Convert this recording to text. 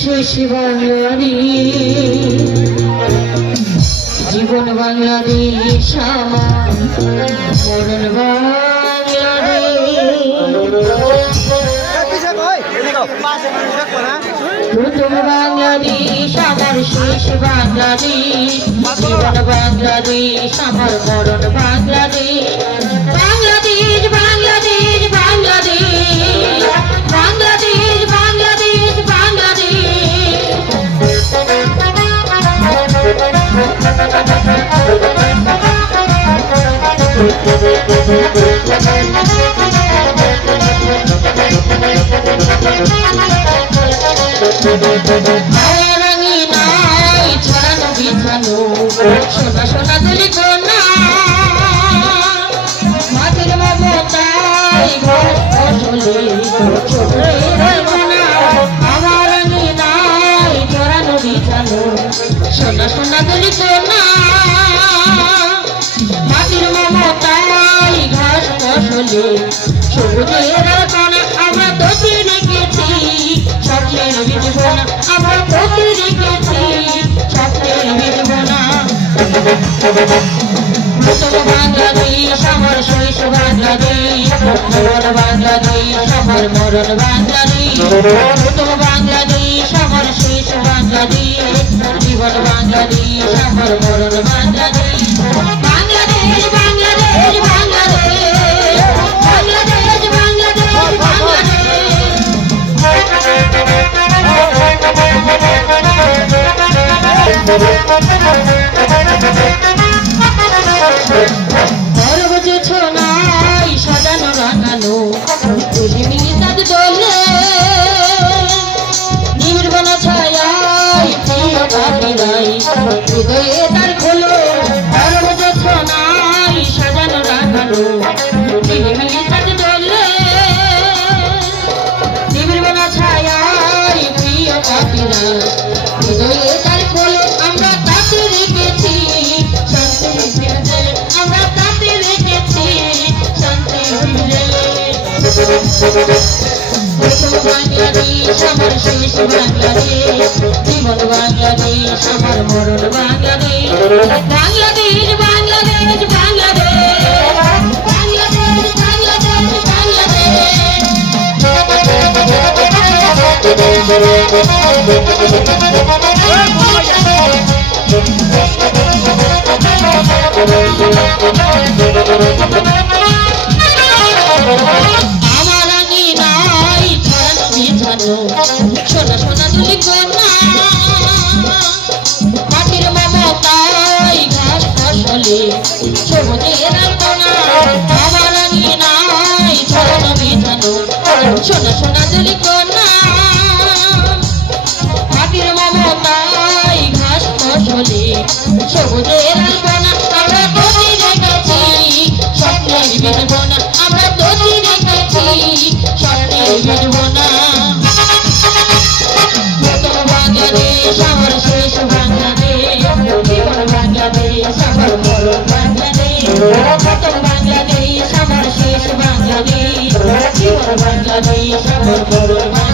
শেষ বাংলারি জীবন বাংলাদেশ আমার মরণ প্রথম বাংলাদেশ আমার শেষ বাংলাদেশ জীবন বাংলাদেশ আমার মরণ বাংলাদেশ বাংলাদেশ বাংলাদেশ বাংলাদেশ বাংলাদেশ বাংলাদেশ বাংলাদেশ ছড়ানো বিছানো সোনা সোনা তুলি কন্যা মাটির মমতায় ঘর ফসলে আমার নাই ছড়ানো বিছানো সোনা সোনা তুলি কন্যা মাটির মমতায় ঘাস ফসলে সবুজের কণা আমরা তোকে রেখেছি স্বপ্নের বিজবনা আমরা তোকে রেখেছি স্বপ্নের বিজবনা প্রথম বাংলাদেশ আমার শেষ বাংলাদেশ মরণ বাংলাদেশ আমার মরণ বাংলাদেশ প্রথম বাংলাদেশ আমার শেষ বাংলাদেশ জীবন বাংলাদেশ আমার মরণ বাংলাদেশ বাংলাদেশ বাংলাদেশ বাংলাদেশ বাংলাদেশ নাই সাজানো রাঙানো তুলিমিলি তাজ দোলে নির্মল ছায়ায় প্রিয় পাখিরাই হৃদয়ে তার খোলো নাই সাজানো রাঙানো তুলিমিলি তাজ দোলে নির্মল ছায়ায় প্রিয় পাখিরাই হৃদয়ে তার খোলো আমরা তাতে রেখেছি শান্তি আমরা তাতে রেখেছি শান্তি বাংলাদেশ আমার শেষ বাংলাদেশ জীবন বাংলাদেশ আমার মরণ বাংলাদেশ বাংলাদেশ বাংলাদেশ বাংলাদেশ আমার আগে নাই ছড়ানো বিছানো সোনা সোনা তুলি কন্যা মাটির মমতায় ঘাস ফসলে সবুজের কণা আমার আগে নাই ছড়ানো বিছানো সোনা সোনা তুলি কন্যা মাটির মমতায় ঘাস ফসলে সবুজের কণা আমরা তোকে রেখেছি স্বপ্নের বিজবনা আমরা তোকে রেখেছি স্বপ্নের বিজবনা প্রথম বাংলাদেশ আমার শেষ বাংলাদেশ জীবন বাংলাদেশ আমার মরণ বাংলাদেশ প্রথম বাংলাদেশ আমার শেষ বাংলাদেশ জীবন বাংলাদেশ আমার মরণ